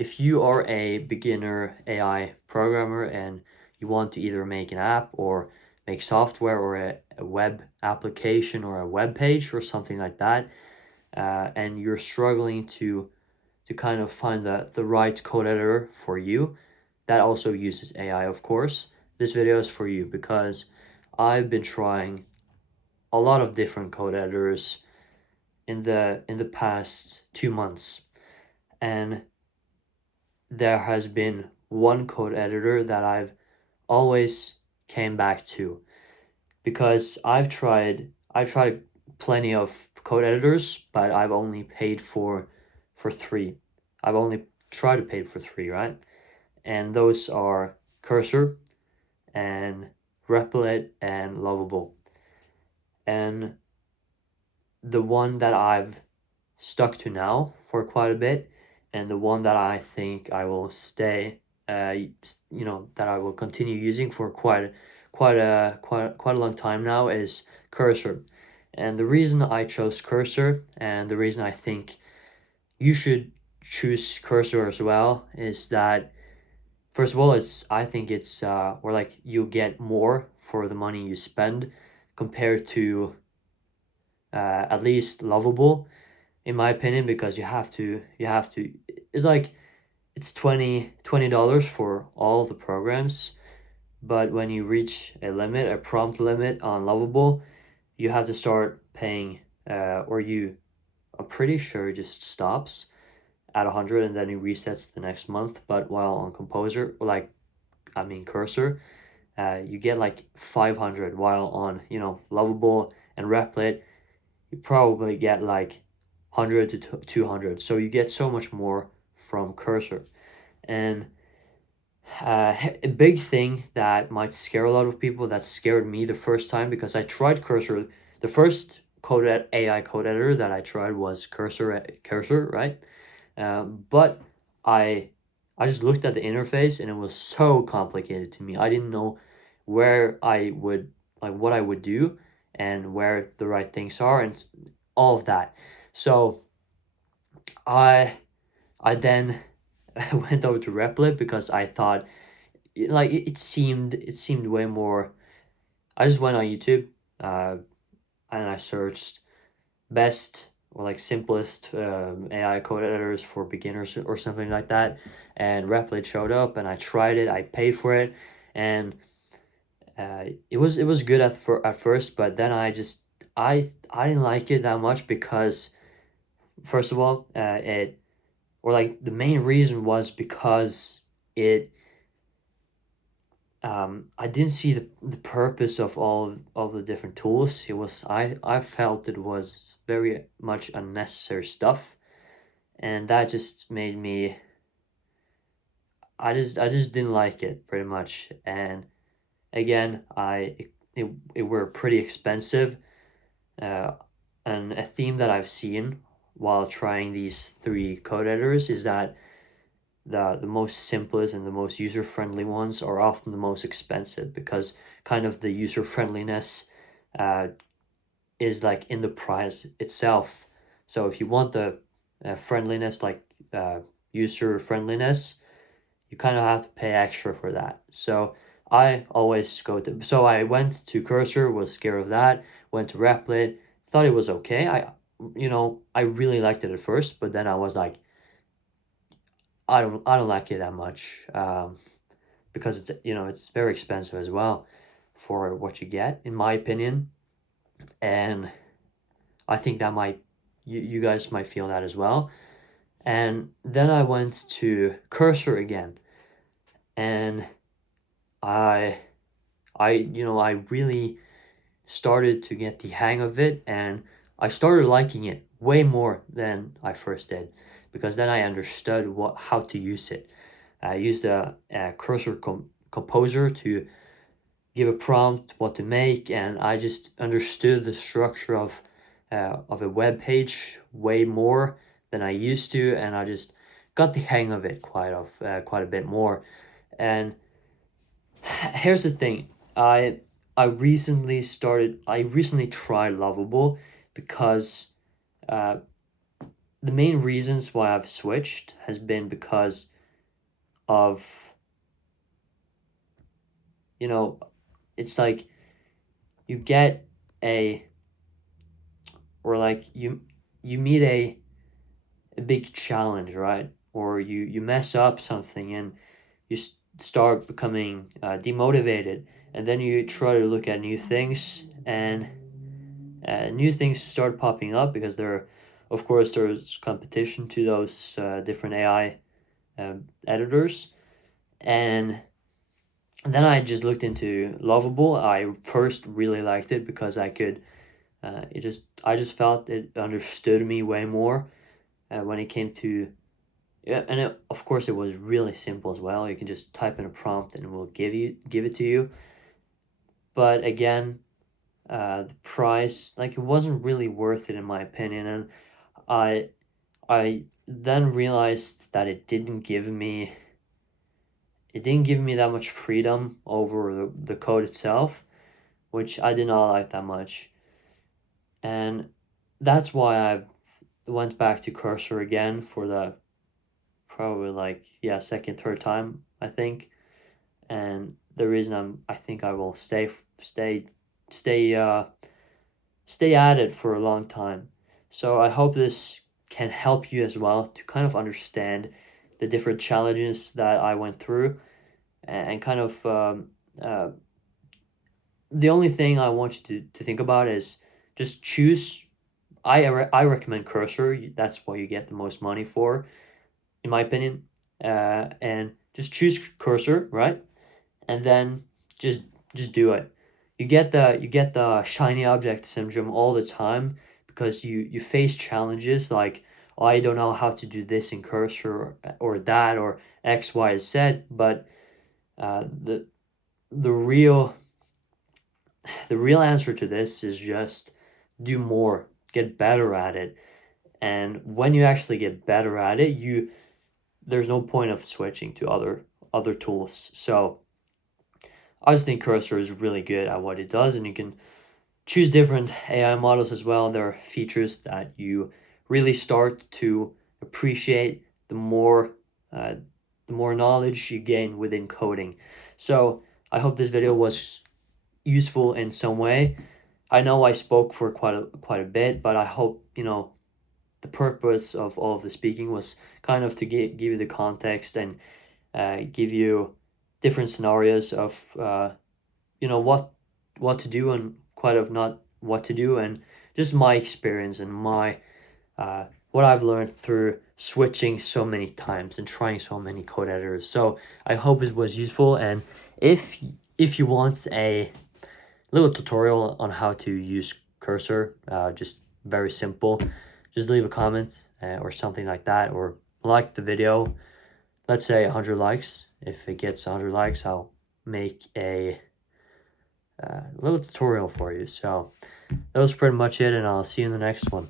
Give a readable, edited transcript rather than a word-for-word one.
if you are a beginner AI programmer and you want to either make an app or make software or a web application or a web page or something like that, and you're struggling to kind of find the right code editor for you, that also uses AI, of course, this video is for you because I've been trying a lot of different code editors in the past 2 months, and there has been one code editor that I've always came back to because I've tried plenty of code editors, but I've only paid for three. I've only tried to pay for three, right? And those are Cursor and Replit and Lovable. And the one that I've stuck to now for quite a bit, and the one that I think I will stay, that I will continue using for quite a long time now is Cursor. And the reason I chose Cursor and the reason I think you should choose Cursor as well is that first of all, I think it's or like you get more for the money you spend compared to at least Lovable, in my opinion, because you have to it's like it's $20 for all the programs, but when you reach a prompt limit on Lovable, you have to start paying, or I'm pretty sure it just stops at 100 and then it resets the next month. But while on Composer, Cursor, you get like 500, while on Lovable and Replit, you probably get like 100 to 200. So you get so much more from Cursor. And a big thing that might scare a lot of people, that scared me the first time because I tried Cursor. The first AI code editor that I tried was Cursor, right? But I just looked at the interface and it was so complicated to me. I didn't know where I would what I would do and where the right things are and all of that. So I then went over to Replit because I thought it seemed way more. I just went on YouTube, and I searched best or like simplest AI code editors for beginners or something like that, and Replit showed up, and I tried it. I paid for it, and it was good at first, but then I didn't like it that much because first of all, the main reason was because it I didn't see the purpose of all the different tools. I felt it was very much unnecessary stuff, and that just made me. I just didn't like it pretty much, and again, it were pretty expensive, uh, and a theme that I've seen while trying these three code editors is that the most simplest and the most user-friendly ones are often the most expensive because kind of the user-friendliness uh, is like in the price itself. So if you want the friendliness, like user-friendliness, you kind of have to pay extra for that. So I went to Cursor, was scared of that, went to Replit, thought it was okay. I really liked it at first, but then I was like, I don't like it that much, because it's very expensive as well for what you get, in my opinion, and I think that you guys might feel that as well. And then I went to Cursor again, and I I really started to get the hang of it, and I started liking it way more than I first did, because then I understood how to use it. I used a cursor composer to give a prompt what to make, and I just understood the structure of a web page way more than I used to, and I just got the hang of it quite a bit more. And here's the thing, I recently tried Lovable because uh, the main reasons why I've switched has been because of, you know, it's like you get a, or like you meet a big challenge, right? Or you mess up something and you start becoming demotivated, and then you try to look at new things, and new things start popping up because of course, there's competition to those different AI editors. And then I just looked into Lovable. I first really liked it because I just felt it understood me way more when it came to, yeah, and of course it was really simple as well. You can just type in a prompt and it will give it to you. But again, the price, like, it wasn't really worth it in my opinion, and I I then realized that it didn't give me that much freedom over the code itself, which I did not like that much. And that's why I've went back to Cursor again for the probably, like, yeah, second, third time, I think. And the reason I think I will stay stay at it for a long time. So I hope this can help you as well to kind of understand the different challenges that I went through, and kind of the only thing I want you to think about is just choose. I recommend Cursor. That's what you get the most money for, in my opinion. And just choose Cursor, right? And then just just do it. You get the shiny object syndrome all the time because you face challenges like, oh, I don't know how to do this in Cursor, or that, or X, Y, Z. But uh, the the real the real answer to this is just do more, get better at it. And when you actually get better at it, there's no point of switching to other tools. So I just think Cursor is really good at what it does, and you can choose different AI models as well. There are features that you really start to appreciate uh, the more knowledge you gain within coding. So I hope this video was useful in some way. I know I spoke for quite a bit, but I hope, the purpose of all of the speaking was kind of to give you the context, and give you different scenarios of what to do, and quite of not what to do, and just my experience and my what I've learned through switching so many times and trying so many code editors. So I hope it was useful, and if you want a little tutorial on how to use Cursor, just very simple, just leave a comment or something like that, or like the video. Let's say 100 likes. If it gets 100 likes, I'll make a little tutorial for you. So that was pretty much it, and I'll see you in the next one.